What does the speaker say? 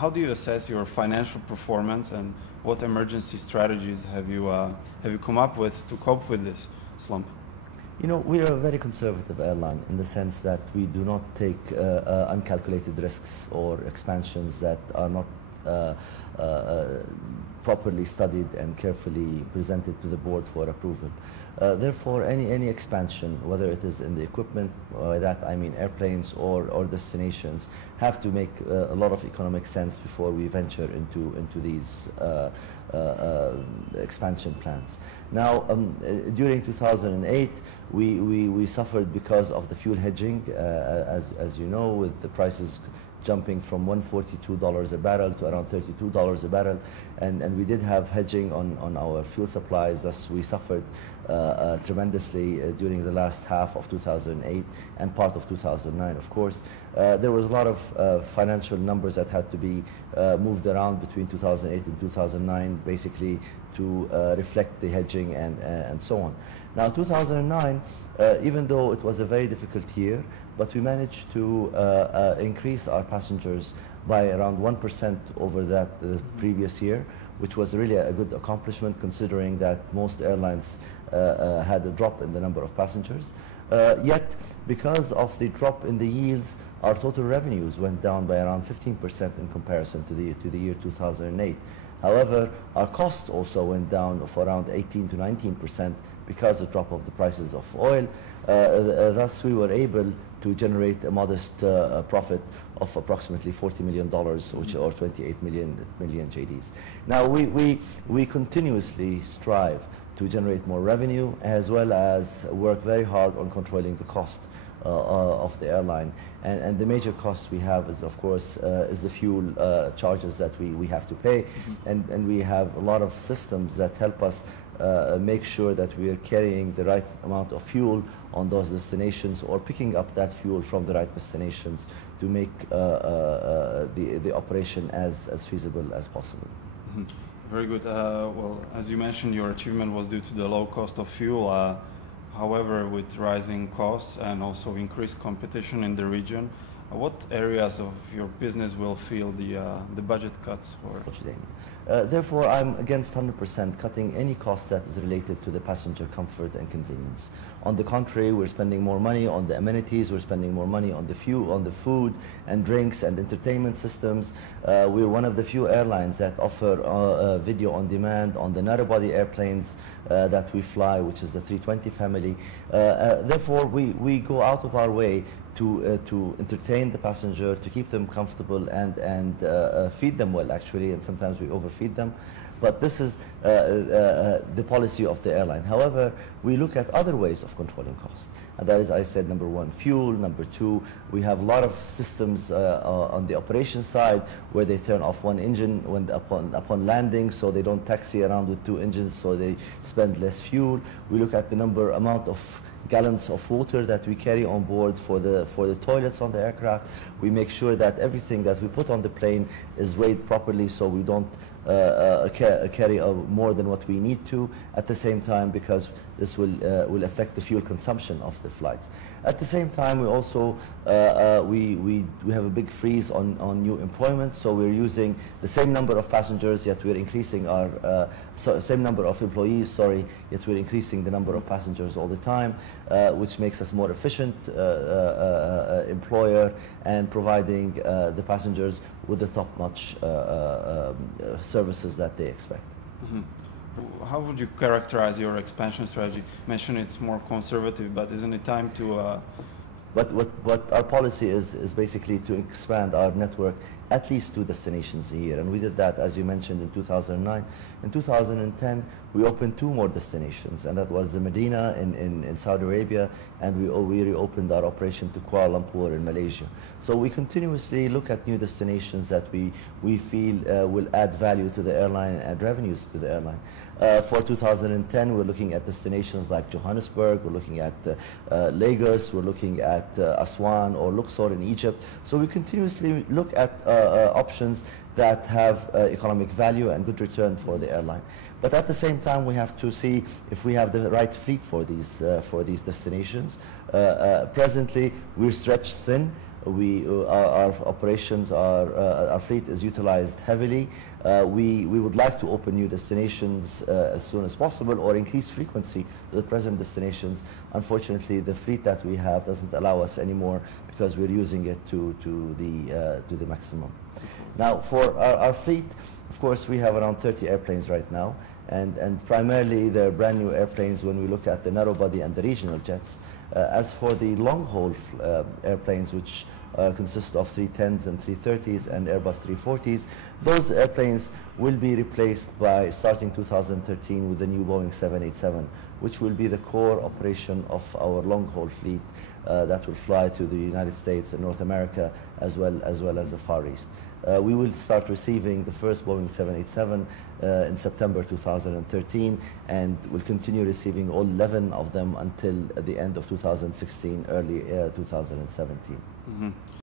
how do you assess your financial performance, and what emergency strategies have you come up with to cope with this slump? You know, we are a very conservative airline in the sense that we do not take uncalculated risks or expansions that are not properly studied and carefully presented to the board for approval. Therefore, any expansion, whether it is in the equipment, by that I mean airplanes or destinations, have to make a lot of economic sense before we venture into these expansion plans. Now, during 2008, we suffered because of the fuel hedging, as you know, with the prices jumping from $142 a barrel to around $32 a barrel, and we did have hedging on our fuel supplies. Thus, we suffered tremendously during the last half of 2008 and part of 2009. Of course, there was a lot of financial numbers that had to be moved around between 2008 and 2009, basically to reflect the hedging and so on. Now, 2009, even though it was a very difficult year, but we managed to increase our passengers by around 1% over that previous year, which was really a good accomplishment considering that most airlines had a drop in the number of passengers. Yet, because of the drop in the yields, our total revenues went down by around 15% in comparison to the year 2008. However, our costs also went down of around 18 to 19% because of the drop of the prices of oil. Thus, we were able to generate a modest profit of approximately $40 million, which or 28 million JDs. Now, we continuously strive to generate more revenue, as well as work very hard on controlling the cost of the airline. And the major cost we have is, of course, is the fuel charges that we have to pay. And we have a lot of systems that help us make sure that we are carrying the right amount of fuel on those destinations, or picking up that fuel from the right destinations to make the operation as feasible as possible. Very good. Well, as you mentioned, your achievement was due to the low cost of fuel. However, with rising costs and also increased competition in the region, what areas of your business will feel the budget cuts for? Therefore, I'm against 100% cutting any cost that is related to the passenger comfort and convenience. On the contrary, we're spending more money on the amenities, we're spending more money on the fuel, on the food and drinks and entertainment systems. We're one of the few airlines that offer video on demand on the narrow-body airplanes that we fly, which is the 320 family. Therefore, we go out of our way to entertain the passenger, to keep them comfortable and feed them well, actually, and sometimes we overfeed them. But this is the policy of the airline. However, we look at other ways of controlling cost. And that is, I said, number one, fuel. Number two, we have a lot of systems on the operation side where they turn off one engine upon landing, so they don't taxi around with two engines, so they spend less fuel. We look at the amount of gallons of water that we carry on board for the toilets on the aircraft. We make sure that everything that we put on the plane is weighed properly, so we don't carry more than what we need to at the same time, because this will affect the fuel consumption of the flights. At the same time, we also we have a big freeze on new employment, so we're using the same number of passengers, yet we're increasing our same number of employees, sorry, yet we're increasing the number of passengers all the time, which makes us more efficient employer and providing the passengers with the top-notch services that they expect. How would you characterize your expansion strategy? You mentioned it's more conservative, but isn't it time to... But what our policy is basically to expand our network at least 2 destinations a year. And we did that, as you mentioned, in 2009. In 2010, we opened 2 more destinations, and that was the Medina in Saudi Arabia, and we reopened our operation to Kuala Lumpur in Malaysia. So we continuously look at new destinations that we feel will add value to the airline and add revenues to the airline. For 2010, we're looking at destinations like Johannesburg, we're looking at Lagos, we're looking at Aswan or Luxor in Egypt. So we continuously look at options that have economic value and good return for the airline. But at the same time, we have to see if we have the right fleet for these destinations. Presently, we're stretched thin. Our operations our fleet is utilized heavily. We would like to open new destinations as soon as possible or increase frequency to the present destinations. Unfortunately, the fleet that we have doesn't allow us anymore because we're using it to the maximum. Now, for our fleet, of course, we have around 30 airplanes right now, and primarily they're brand new airplanes when we look at the narrow body and the regional jets. As for the long-haul airplanes, which consist of 310s and 330s and Airbus 340s, those airplanes will be replaced by starting 2013 with the new Boeing 787, which will be the core operation of our long-haul fleet that will fly to the United States and North America as well as the Far East. We will start receiving the first Boeing 787 in September 2013, and will continue receiving all 11 of them until the end of 2016, early 2017. Mm-hmm.